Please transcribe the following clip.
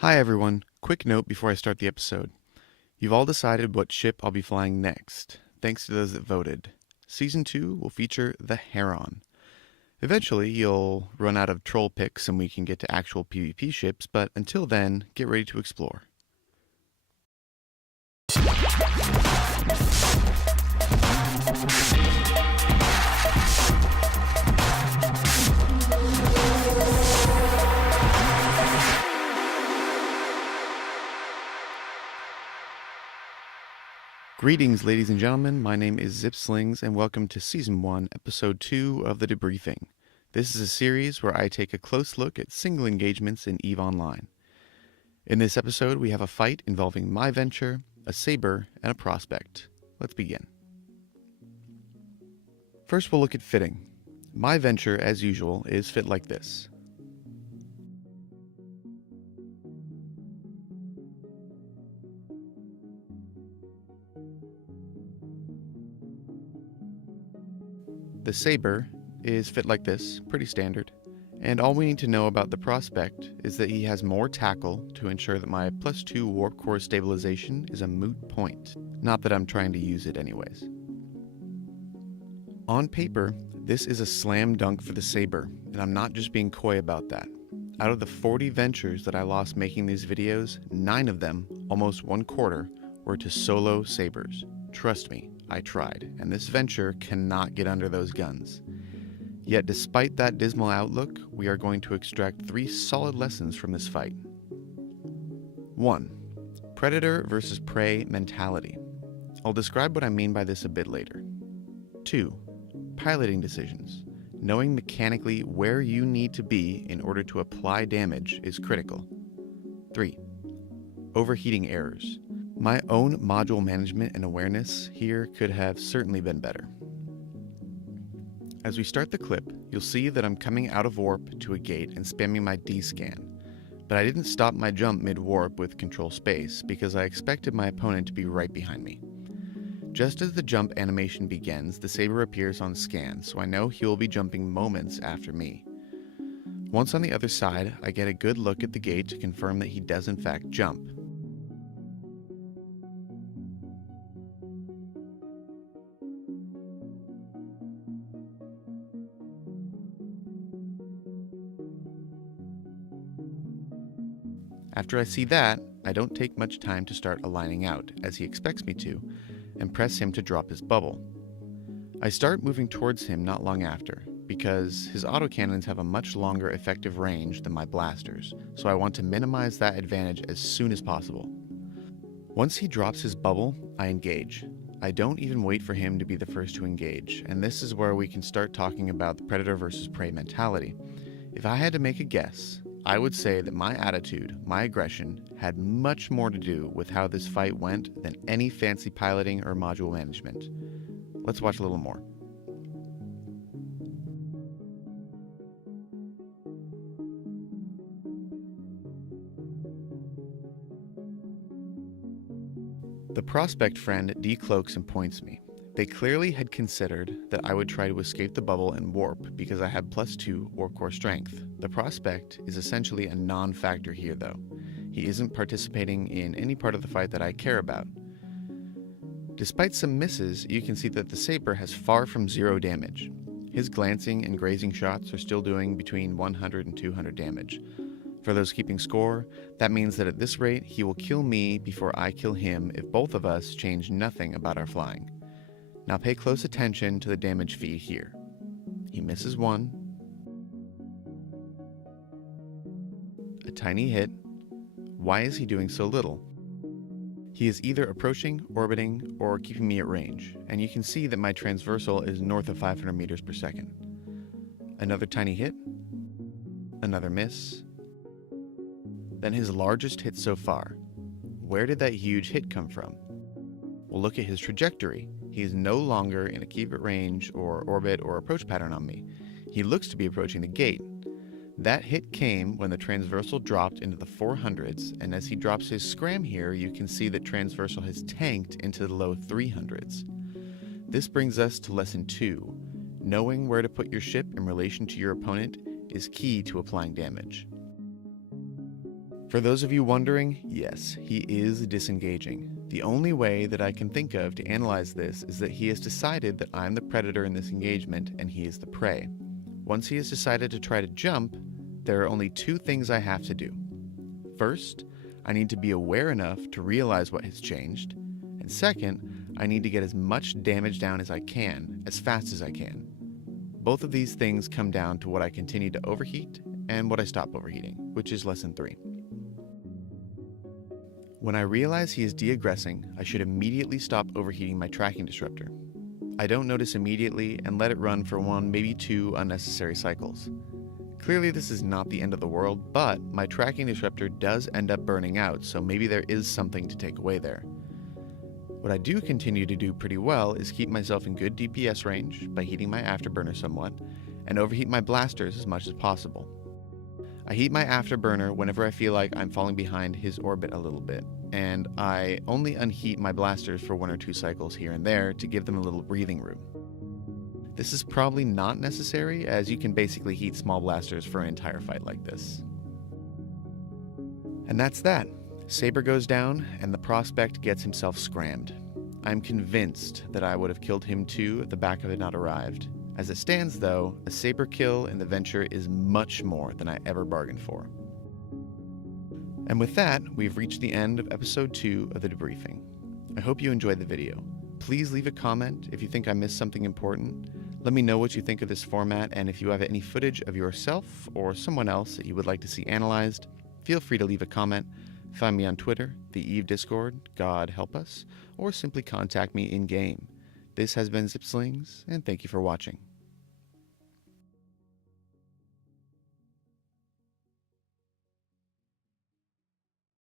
Hi everyone, quick note before I start the episode. You've all decided what ship I'll be flying next, thanks to those that voted. Season 2 will feature the Heron. Eventually, you'll run out of troll picks and we can get to actual PvP ships, but until then, get ready to explore. Greetings, ladies and gentlemen. My name is Slings, and welcome to Season 1, Episode 2 of the Debriefing. This is a series where I take a close look at single engagements in EVE Online. In this episode, we have a fight involving my venture, a Sabre, and a prospect. Let's begin. First, we'll look at fitting. My venture, as usual, is fit like this. The Sabre is fit like this, pretty standard, and all we need to know about the prospect is that he has more tackle to ensure that my +2 warp core stabilization is a moot point. Not that I'm trying to use it anyways. On paper, this is a slam dunk for the Sabre, and I'm not just being coy about that. Out of the 40 ventures that I lost making these videos, 9 of them, almost 1/4, were to solo Sabres. Trust me, I tried, and this venture cannot get under those guns. Yet despite that dismal outlook, we are going to extract 3 solid lessons from this fight. 1. Predator versus prey mentality. I'll describe what I mean by this a bit later. 2. Piloting decisions. Knowing mechanically where you need to be in order to apply damage is critical. 3. Overheating errors. My own module management and awareness here could have certainly been better. As we start the clip, you'll see that I'm coming out of warp to a gate and spamming my D-scan, but I didn't stop my jump mid-warp with control space because I expected my opponent to be right behind me. Just as the jump animation begins, the Sabre appears on scan, so I know he will be jumping moments after me. Once on the other side, I get a good look at the gate to confirm that he does in fact jump. After I see that, I don't take much time to start aligning out, as he expects me to, and press him to drop his bubble. I start moving towards him not long after, because his autocannons have a much longer effective range than my blasters, so I want to minimize that advantage as soon as possible. Once he drops his bubble, I engage. I don't even wait for him to be the first to engage, and this is where we can start talking about the predator versus prey mentality. If I had to make a guess, I would say that my attitude, my aggression, had much more to do with how this fight went than any fancy piloting or module management. Let's watch a little more. The prospect friend decloaks and points me. They clearly had considered that I would try to escape the bubble and warp because I had +2 warp core strength. The prospect is essentially a non-factor here though. He isn't participating in any part of the fight that I care about. Despite some misses, you can see that the Sabre has far from 0 damage. His glancing and grazing shots are still doing between 100 and 200 damage. For those keeping score, that means that at this rate, he will kill me before I kill him if both of us change nothing about our flying. Now pay close attention to the damage feed here. He misses 1. A tiny hit. Why is he doing so little? He is either approaching, orbiting, or keeping me at range, and you can see that my transversal is north of 500 meters per second. Another tiny hit. Another miss. Then his largest hit so far. Where did that huge hit come from? We'll look at his trajectory. He is no longer in a keep at range or orbit or approach pattern on me. He looks to be approaching the gate. That hit came when the transversal dropped into the 400s, and as he drops his scram here, you can see that transversal has tanked into the low 300s. This brings us to lesson 2. Knowing where to put your ship in relation to your opponent is key to applying damage. For those of you wondering, yes, he is disengaging. The only way that I can think of to analyze this is that he has decided that I'm the predator in this engagement and he is the prey. Once he has decided to try to jump, there are only two things I have to do. First, I need to be aware enough to realize what has changed, and second, I need to get as much damage down as I can, as fast as I can. Both of these things come down to what I continue to overheat and what I stop overheating, which is lesson 3. When I realize he is de-aggressing, I should immediately stop overheating my tracking disruptor. I don't notice immediately and let it run for 1, maybe 2 unnecessary cycles. Clearly this is not the end of the world, but my tracking disruptor does end up burning out, so maybe there is something to take away there. What I do continue to do pretty well is keep myself in good DPS range by heating my afterburner somewhat, and overheat my blasters as much as possible. I heat my afterburner whenever I feel like I'm falling behind his orbit a little bit, and I only unheat my blasters for 1 or 2 cycles here and there to give them a little breathing room. This is probably not necessary, as you can basically heat small blasters for an entire fight like this. And that's that. Sabre goes down, and the prospect gets himself scrammed. I'm convinced that I would have killed him too if the backup had not arrived. As it stands though, a Sabre kill in the venture is much more than I ever bargained for. And with that, we've reached the end of episode 2 of the debriefing. I hope you enjoyed the video. Please leave a comment if you think I missed something important. Let me know what you think of this format, and if you have any footage of yourself or someone else that you would like to see analyzed, feel free to leave a comment. Find me on Twitter, the Eve Discord, God help us, or simply contact me in-game. This has been Slings, and thank you for watching.